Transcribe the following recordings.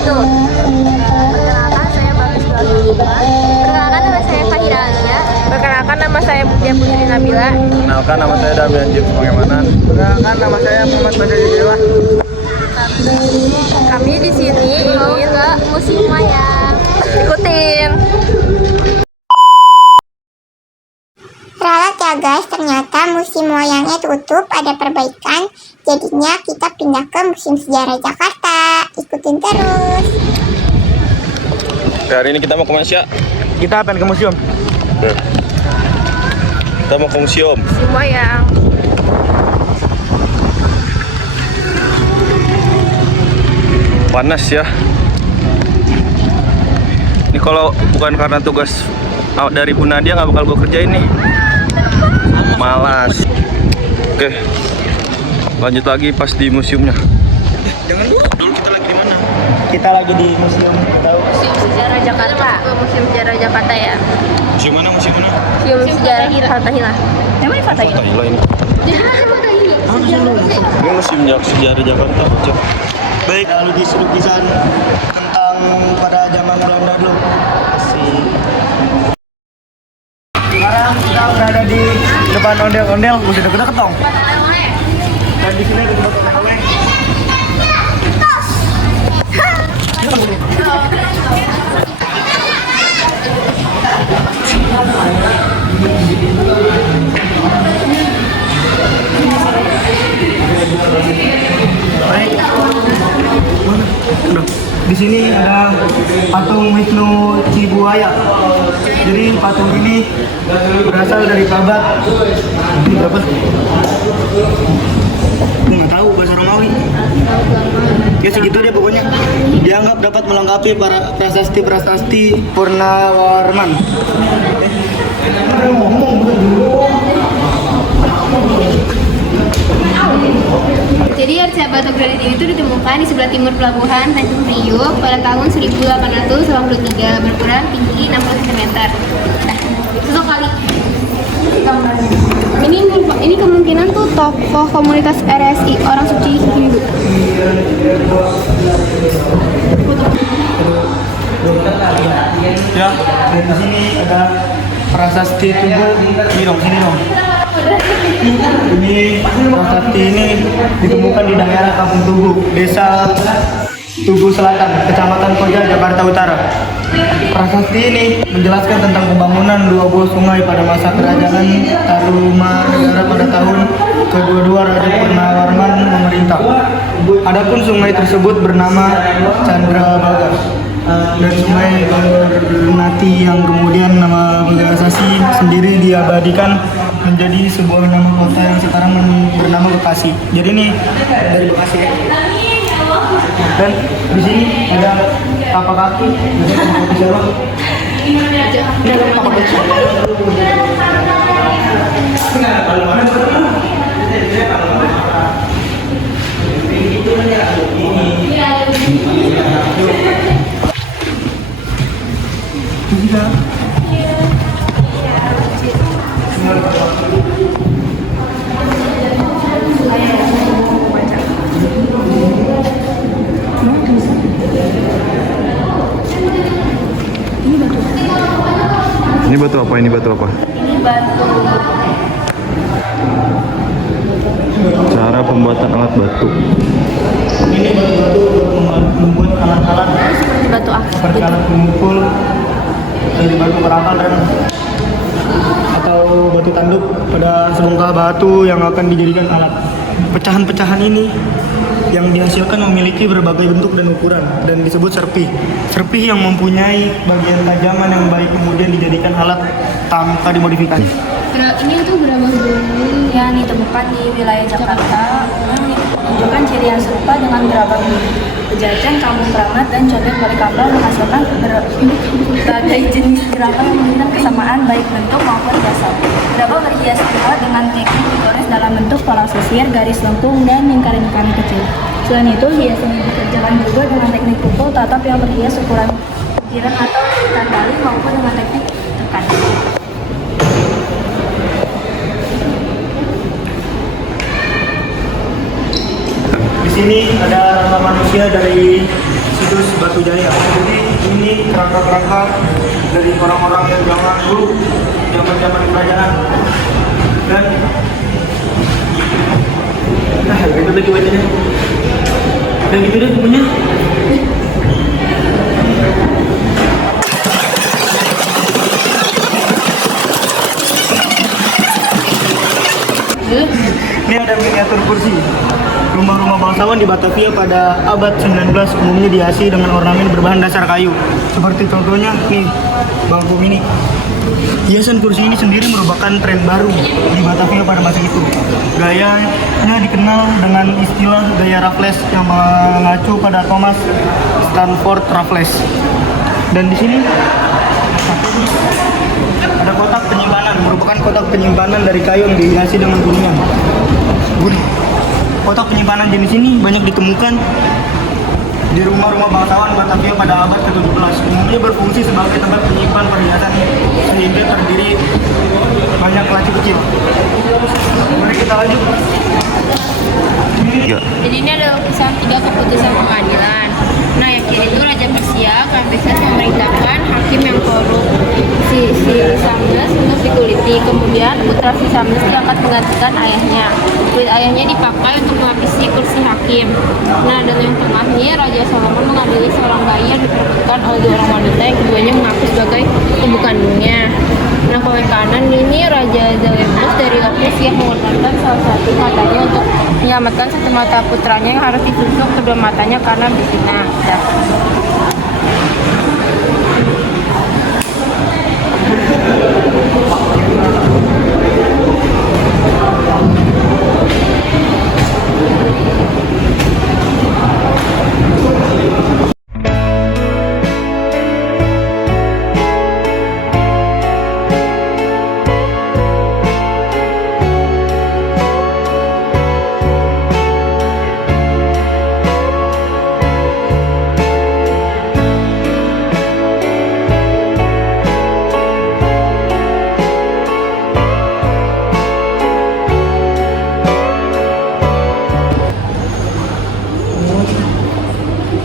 wabarakatuh. Perkenalkan saya Bagus Galulipa. Perkenalkan nama saya Fahira Alia. Perkenalkan nama saya Mutia Putri Nabila. Perkenalkan nama saya Damian James Pangemanan. Perkenalkan nama saya Muhammad Fajar Jadilah. Kami di sini ingin ke musim wayang. Ikutin. Ralat ya guys, ternyata musim wayangnya tutup, ada perbaikan. Jadinya kita pindah ke Museum Sejarah Jakarta. Ikutin terus. Hari ini kita mau ke mana sih? Kita akan ke museum. Kita mau ke museum. Musim wayang. Panas ya. Ini kalau bukan karena tugas dari Bu Nadia nggak bakal gue kerjain nih. Malas. Oke, lanjut lagi pas di museumnya. Jangan dulu kita lagi di mana? Kita lagi di museum. Tahu? Museum Sejarah Jakarta. Museum Sejarah Jakarta ya. Museum mana? Museum mana? Museum Sejarah Fathahillah. Namanya Fathahillah. Fathahillah ini. Ini museum sejarah Jakarta. Cok. Baik, lukis-lukisan tentang pada zaman Belanda dulu. Sekarang kita berada di depan ondel-ondel, musuh deket-deket dong. Dan di sini kita oleh-oleh. Baik. Udah. Di sini ada patung Wisnu Cibuaya. Jadi patung ini berasal dari Babat. Ini berapa? Nggak tahu bahasa Romawi. Ya segitu deh pokoknya. Dianggap dapat melengkapi para prasasti-prasasti Purnawarman. Jadi arca batu granit ini itu ditemukan di sebelah timur pelabuhan Tanjung Priok pada tahun 1883, berukuran tinggi 60 cm. Nah, sosok kali. Ini kemungkinan tuh tokoh komunitas RSI, orang suci Hindu. Ya, dan di sini ada prasasti Tugu. Ini dong, sini dong. Ini prasasti ini ditemukan di daerah Kampung Tugu, Desa Tugu Selatan, Kecamatan Koja, Jakarta Utara. Prasasti ini menjelaskan tentang pembangunan dua buah sungai pada masa kerajaan Tarumanegara pada tahun ke-22 Raja Purnawarman memerintah. Adapun sungai tersebut bernama Chandrabaga dan sungai Bernati yang kemudian nama Bagasasi sendiri diabadikan menjadi sebuah nama kota yang sekarang bernama Bekasi. Jadi ini dari Bekasi ya. Dan di sini ada tapak kaki. Ini batu apa? Ini batu apa? Ini batu. Cara pembuatan alat batu. Ini batu-batu membuat alat-alat Seperti batu akik seperti gitu. alat pemukul dari batu kerapal dan atau batu tanduk pada sebongkah batu yang akan dijadikan alat. Pecahan-pecahan ini yang dihasilkan memiliki berbagai bentuk dan ukuran dan disebut serpih. Serpih yang mempunyai bagian tajaman yang baik kemudian dijadikan alat tanpa dimodifikasi. Ini tuh gerabah bumi yang ditemukan di wilayah Jakarta, menunjukkan ciri yang serupa dengan gerabah bumi. Pejajan, Kampung Keramat, dan Condet Balikpapan menghasilkan berbagai jenis gerabah yang memiliki kesamaan baik bentuk maupun jasa. Gerabah berhias pula dengan teknik ditulis dalam bentuk pola sisir, garis lengkung, dan lingkaran-lingkaran kecil. Selain itu, hiasan yang dikerjakan juga dengan teknik pukul tatap yang berhias ukuran jiran atau ikan tali maupun dengan teknik tekan. Di sini ada rangka manusia dari situs Batu Jaya. Jadi ini kerangka-kerangka dari orang-orang yang zaman dulu, zaman kerajaan. Dan gitu lagi bacanya. Dan gitu deh bukunya. Ini ada miniatur kursi. Rumah-rumah bangsawan di Batavia pada abad 19 umumnya dihiasi dengan ornamen berbahan dasar kayu. Seperti contohnya nih, bangku mini. Hiasan kursi ini sendiri merupakan tren baru di Batavia pada masa itu. Gayanya dikenal dengan istilah gaya Raffles yang mengacu pada Thomas Stanford Raffles. Dan di sini ada kotak penyimpanan, merupakan kotak penyimpanan dari kayu yang dihiasi dengan kuningan. Kotak penyimpanan jenis ini banyak ditemukan di rumah-rumah bangsawan Batavia pada abad ke-17. Umumnya berfungsi sebagai tempat penyimpan perhiasan sehingga terdiri banyak laci kecil. Mari kita lanjut. Jadi ini ada lukisan 3 keputusan pengadilan. Nah, yang kiri itu Raja Persia, Kambises memerintahkan hakim yang korup si Samnes untuk dikuliti. Kemudian putra si Samnes diangkat menggantikan ayahnya. Kulit ayahnya dipakai untuk melapisi kursi hakim. Nah, dan yang tengah ini Raja Solomon mengadili seorang bayi yang diperebutkan oleh 2 orang wanita yang keduanya mengaku sebagai ibu kandungnya. Nah, kalau yang kanan ini Raja Zalemus dari Opus yang mengorbankan salah satu matanya untuk menyelamatkan satu mata putranya yang harus ditusuk kedua matanya karena berzina.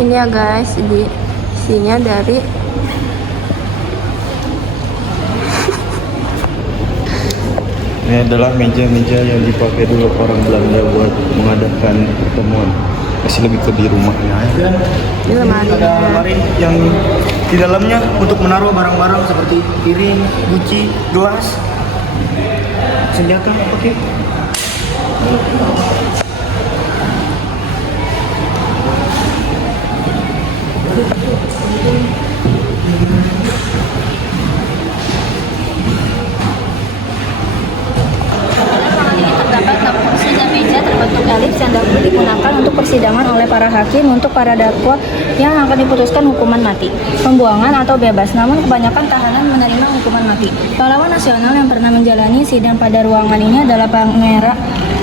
Ini ya guys, isinya dari Ini adalah meja-meja yang dipakai dulu orang Belanda buat mengadakan pertemuan. Masih lebih ke di rumahnya. Dan ini lemari. ada lemari yang di dalamnya untuk menaruh barang-barang seperti piring, guci, gelas, senjata. Oke. Terdapat 6 kursi dan meja terbentuk elips yang dahulu digunakan untuk persidangan oleh para hakim untuk para dakwa yang akan diputuskan hukuman mati, pembuangan atau bebas. Namun kebanyakan tahanan menerima hukuman mati. Pahlawan nasional yang pernah menjalani sidang pada ruangan ini adalah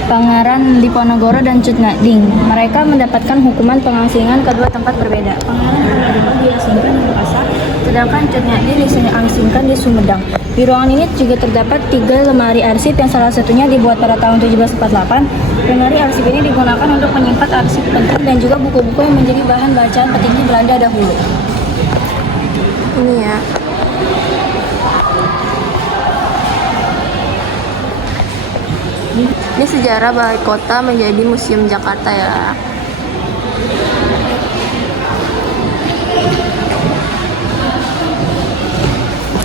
Pangeran Diponegoro dan Cut Nyak-ding. Mereka mendapatkan hukuman pengasingan ke 2 tempat berbeda. Pangeran Diponegoro diasingkan di Makassar, sedangkan Cut Nyak-ding diasingkan di Sumedang. Di ruangan ini juga terdapat 3 lemari arsip yang salah satunya dibuat pada tahun 1748. Lemari arsip ini digunakan untuk menyimpan arsip penting dan juga buku-buku yang menjadi bahan bacaan petinggi Belanda dahulu. Ini ya. Ini sejarah Balai Kota menjadi Museum Jakarta ya.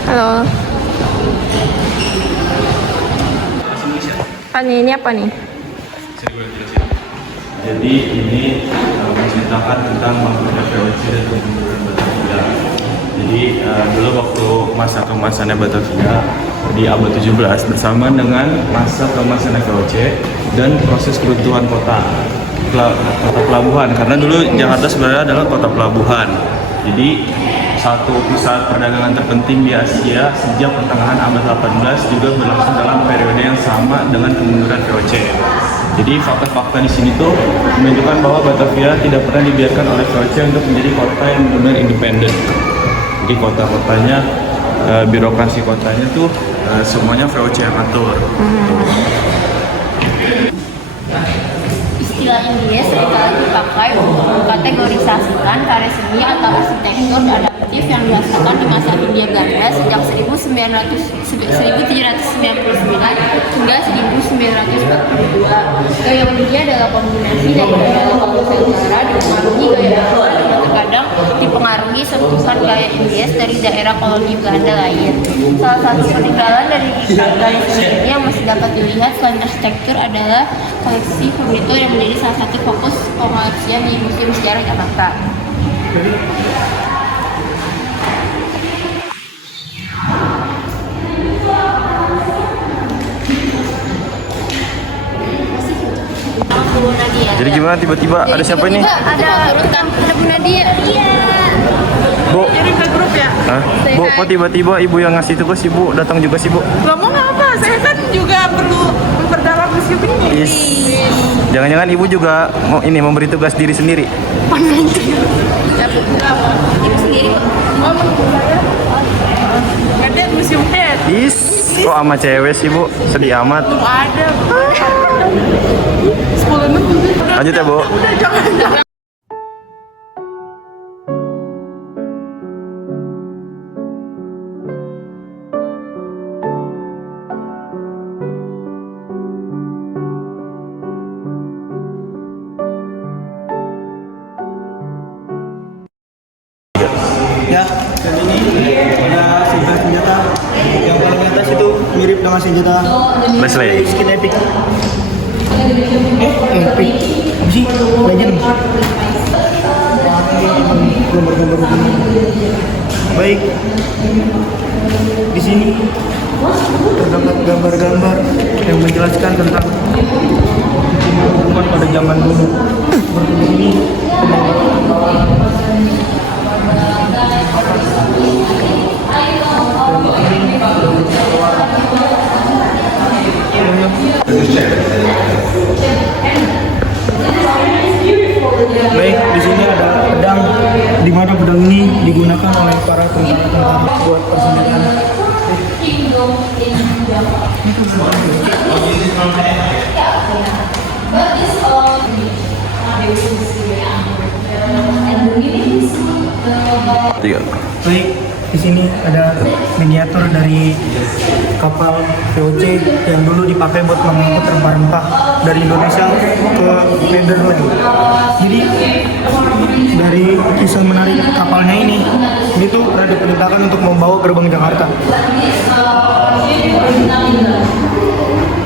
Halo. Ini apa nih? Jadi ini menceritakan tentang bangunnya VOC dan kemunduran Batavia. Jadi dulu waktu masa keemasannya Batavia di abad 17 bersamaan dengan masa keemasan VOC dan proses keruntuhan kota pelabuhan, karena dulu Jakarta sebenarnya adalah kota pelabuhan. Jadi satu pusat perdagangan terpenting di Asia sejak pertengahan abad 18 juga berlangsung dalam periode yang sama dengan kemunduran VOC. Jadi fakta-fakta di sini tuh menunjukkan bahwa Batavia tidak pernah dibiarkan oleh VOC untuk menjadi kota yang benar-benar independen. Jadi kota-kotanya, birokrasi kotanya tuh semuanya VOC yang atur. Istilah Inggris seringkali dipakai untuk mengkategorisasikan karya seni atau arsitektur adaptif yang dihasilkan di masa Hindia Belanda sejak 1799 hingga 1942. Gaya ini adalah kombinasi dari gaya lokal Nusantara dipengaruhi gaya Eropa dan terkadang dipengaruhi sentuhan gaya Inggris dari daerah koloni Belanda lain. Salah satu peninggalan dari gaya seni ini yang masih dapat dilihat selain arsitektur adalah koleksi furnitur yang menjadi salah satu fokus pengoleksian di Museum Sejarah Jakarta. Jadi gimana tiba-tiba ada siapa ini? Ada Bu Nadia. Iya. Bu. Hah? Bu, kok tiba-tiba ibu yang ngasih tugas ibu datang juga sih, Bu? Loh, mau apa? Saya kan juga perlu memperdalam museum ini. Is. Jangan-jangan ibu juga mau memberi tugas diri sendiri. Ibu sendiri. Ada museum head. Is. Kok sama cewek sih, Bu? Sedih amat. Ada. 10 menit. Lanjut ya, Bu. Udah jangan. Ya, dan ini ada senjata yang paling atas itu mirip dengan senjata Leslie. skin epic. Epic. Apa sih? Legend. Gambar-gambar begini. Baik. Di sini terdapat gambar-gambar yang menjelaskan tentang hubungan pada zaman dulu. Seperti di sini. Baik, di sini ada pedang, di mana pedang ini digunakan oleh para tentara buat persenjataan. Baik, di sini ada miniatur dari kapal VOC yang dulu dipakai buat mengangkut rempah-rempah dari Indonesia ke Netherlands. Jadi dari kisah menarik kapalnya ini tuh pernah diperintahkan untuk membawa gerbang Jakarta.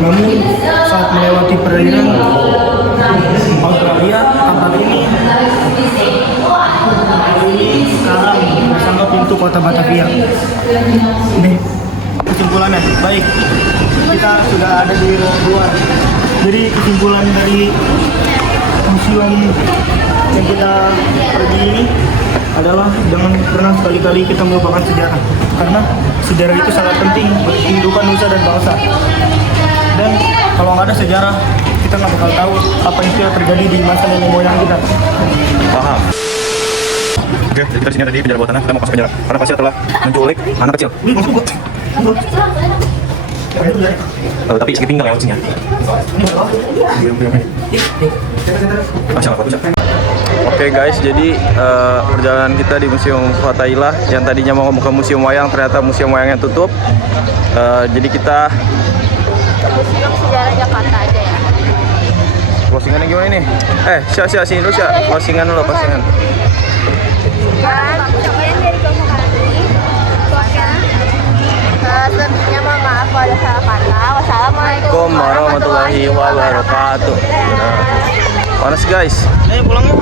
Namun saat melewati perairan Australia, kapal ini sekarang bersama pintu kota Batavia. Ini kesimpulannya. Baik, kita sudah ada di luar. Jadi kesimpulan dari museum yang kita pergi ini adalah jangan pernah sekali-kali kita melupakan sejarah, karena sejarah itu sangat penting bagi kehidupan nusa dan bangsa. Dan kalau nggak ada sejarah, kita nggak bakal tahu apa yang sudah terjadi di masa nenek moyang kita. Paham. Oke, jadi kita di sini ada di penjara bawah tanah. Kita mau masuk penjara karena pasien telah menculik anak kecil. Tapi sedikit tinggal ya maksudnya. Oke guys, jadi perjalanan kita di Museum Fatailah yang tadinya mau ke Museum Wayang, ternyata Museum Wayangnya tutup. Jadi kita Museum Sejarah Jakarta aja ya. closingannya gimana nih? Sini dulu closingan dulu, closingan. Dan sekian dari kamu kali. Selanjutnya mohon maaf kalau ada salah kata. Wassalamualaikum Warahmatullahi wabarakatuh. Panas guys. Ayo pulang yuk.